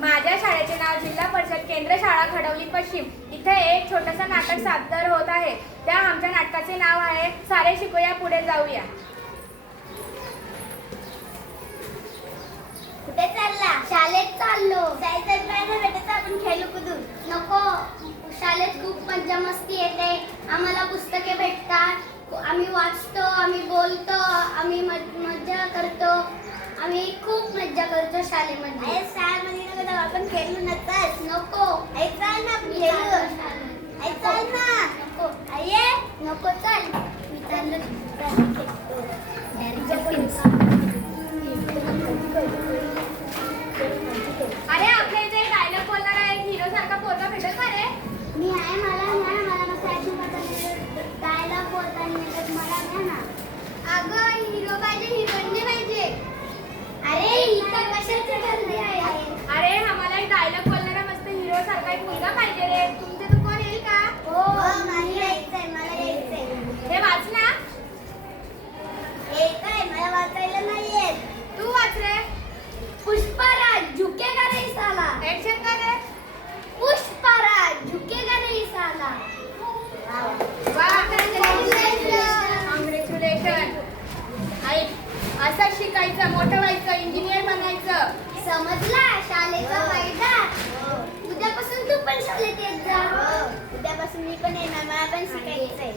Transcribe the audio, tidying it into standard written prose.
माझ्या शाळेचे नाव जिल्हा परिषद केंद्र शाळा खडवली पश्चिम. इथे एक छोटंसं नाटक सादर होत आहे. त्या आमच्या नाटकाचे नाव आहे सारे शिकूया पुढे जाऊया. कुठे चालला? शाळेत चाललो. जायचं नाही ना भेटायचं, आपण खेळू कुदून. नको, शाळेत खूप मज्जा मस्ती येते. आम्हाला पुस्तके भेटतात, आम्ही वाचतो, आम्ही बोलतो, आम्ही मज्जा करतो. आम्ही खूप मज्जा करतो शाळेमध्ये. शाळेमध्ये नको जाऊ, आपण खेळू नसतात. नको आई, चाल ना आपण खेळू. आई चाल ना. नको आई, नको चाल. मी चाललो. अरे आपल्या इथे डायलॉग बोलणारा एक हिरो सारखा पोरगा भेटेल का रे? मी आहे, मला मसाची डायलॉग बोलताना येतात, मला द्या ना. अगं हिरो पाहिजे, हिरोईन पाहिजे. अरे इथं कशाचं गर्दी आहे? अरे आम्हाला एक डायलॉग बोलणारा मस्त हिरो सारखा एक मुलगा पाहिजे रे. तुमचे तो कोण येईल का? हो मला यायचंय. हे वाच ना. काय मला वाचायला नाही येत. तू वाच रे. पुष्पराज झुकेगा नहीं साला. टेन्शन का रे? पुष्पराज झुकेगा नहीं साला. कॉंग्रॅच्युलेशन. ऐक, असं शिकायचं, मोठं व्हायचं, इंजिनियर बनायचं. समजला शाळेचा फायदा. उद्यापासून तू पण शाळेत येत जा. उद्यापासून मी पण येणार, मला पण शिकायचंय.